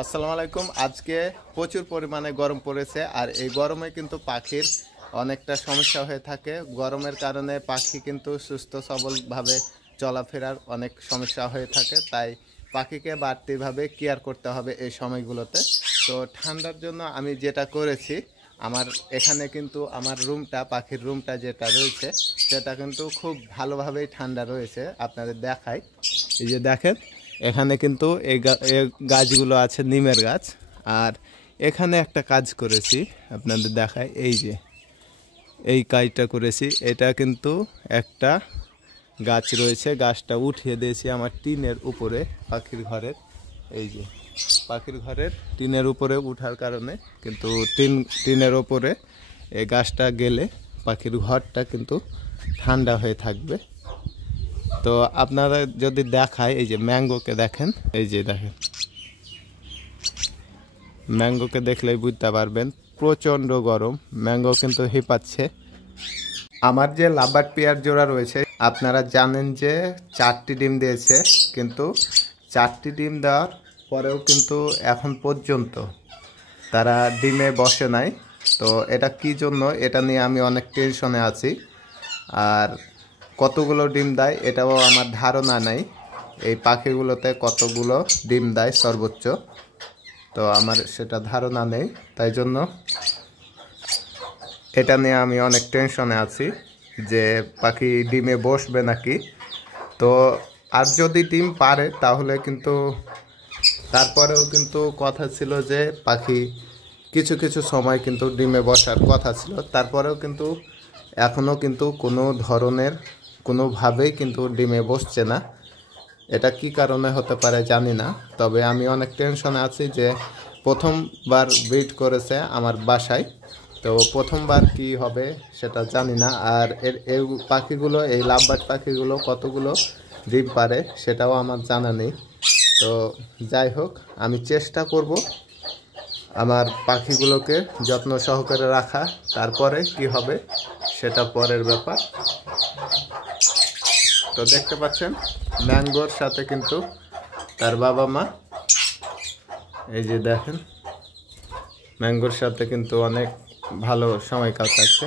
আসসালামু আলাইকুম। আজকে প্রচুর পরিমাণে গরম পড়েছে, আর এই গরমে কিন্তু পাখির অনেকটা সমস্যা হয়ে থাকে। গরমের কারণে পাখি কিন্তু সুস্থ সবলভাবে চলাফেরার অনেক সমস্যা হয়ে থাকে, তাই পাখিকে বাড়তিভাবে কেয়ার করতে হবে এই সময়গুলোতে। তো ঠান্ডার জন্য আমি যেটা করেছি, আমার এখানে কিন্তু আমার রুমটা, পাখির রুমটা যেটা রয়েছে সেটা কিন্তু খুব ভালোভাবেই ঠান্ডা রয়েছে। আপনাদের দেখাই, এই যে দেখেন, এখানে কিন্তু এই গাছগুলো আছে নিমের গাছ। আর এখানে একটা কাজ করেছি, আপনাদের দেখায়, এই যে এই কাজটা করেছি। এটা কিন্তু একটা গাছ রয়েছে, গাছটা উঠিয়ে দিয়েছি আমার টিনের উপরে, পাখির ঘরের, এই যে পাখির ঘরের টিনের উপরে উঠার কারণে কিন্তু টিনের উপরে এই গাছটা গেলে পাখির ঘরটা কিন্তু ঠান্ডা হয়ে থাকবে। তো আপনারা যদি দেখায়, এই যে ম্যাঙ্গোকে দেখেন, এই যে দেখেন, ম্যাঙ্গোকে দেখলেই বুঝতে পারবেন প্রচণ্ড গরম। ম্যাঙ্গো কিন্তু হিপাচ্ছে। আমার যে লাভবার্ড পেয়ার জোড়া রয়েছে, আপনারা জানেন যে 4টি ডিম দিয়েছে, কিন্তু 4টি ডিম দেওয়ার পরেও কিন্তু এখন পর্যন্ত তারা ডিমে বসে নাই। তো এটা কি জন্য, এটা নিয়ে আমি অনেক টেনশনে আছি। আর কতগুলো ডিম দেয় এটাও আমার ধারণা নাই, এই পাখিগুলোতে কতগুলো ডিম দেয় সর্বোচ্চ, তো আমার সেটা ধারণা নেই। তাই জন্য এটা নিয়ে আমি অনেক টেনশনে আছি যে পাখি ডিমে বসবে নাকি। তো আর যদি ডিম পারে তাহলে কিন্তু, তারপরেও কিন্তু কথা ছিল যে পাখি কিছু কিছু সময় কিন্তু ডিমে বসার কথা ছিল, তারপরেও কিন্তু এখনও কিন্তু কোনো ধরনের কোনোভাবেই কিন্তু ডিমে বসছে না। এটা কি কারণে হতে পারে জানি না, তবে আমি অনেক টেনশনে আছি যে প্রথমবার ব্রিড করেছে আমার বাসায়, তো প্রথমবার কি হবে সেটা জানি না। আর এই পাখিগুলো, এই লাভবার্ড পাখিগুলো কতগুলো ডিম পারে সেটাও আমার জানা নেই। তো যাই হোক, আমি চেষ্টা করব আমার পাখিগুলোকে যত্ন সহকারে রাখা, তারপরে কি হবে সেটা পরের ব্যাপার। তো দেখতে পাচ্ছেন ম্যাঙ্গোর সাথে কিন্তু তার বাবা মা, এই যে দেখেন, ম্যাঙ্গোর সাথে কিন্তু অনেক ভালো সময় কাটাচ্ছে।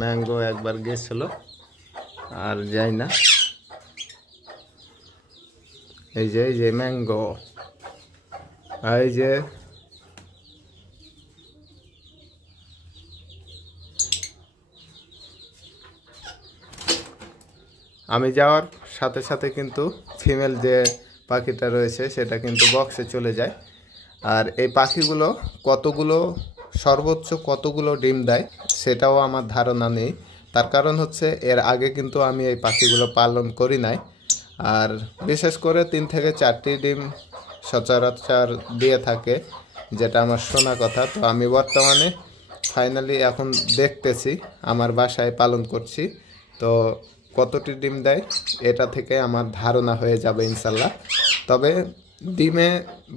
ম্যাঙ্গো একবার গেছিল, আর যাই না। এই যে ম্যাঙ্গো, এই যে আমি যাওয়ার সাথে সাথে কিন্তু ফিমেল যে পাখিটা রয়েছে সেটা কিন্তু বক্সে চলে যায়। আর এই পাখিগুলো কতগুলো, সর্বোচ্চ কতগুলো ডিম দেয় সেটাও আমার ধারণা নেই। তার কারণ হচ্ছে এর আগে কিন্তু আমি এই পাখিগুলো পালন করি নাই। আর বিশেষ করে 3 থেকে 4টি ডিম সচরাচর দিয়ে থাকে, যেটা আমার শোনা কথা। তো আমি বর্তমানে ফাইনালি এখন দেখতেছি, আমার বাসায় পালন করছি, তো কতটি ডিম দেয় এটা থেকে আমার ধারণা হয়ে যাবে ইনশাল্লাহ। তবে ডিমে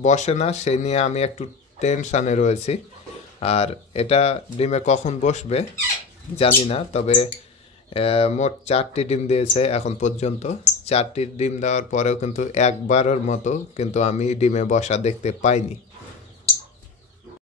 বসে না সেই নিয়ে আমি একটু টেনশানে রয়েছি। আর এটা ডিমে কখন বসবে জানি না, তবে মোট 4টি ডিম দিয়েছে এখন পর্যন্ত। 4টি ডিম দেওয়ার পরেও কিন্তু একবারের মতো কিন্তু আমি ডিমে বসা দেখতে পাইনি।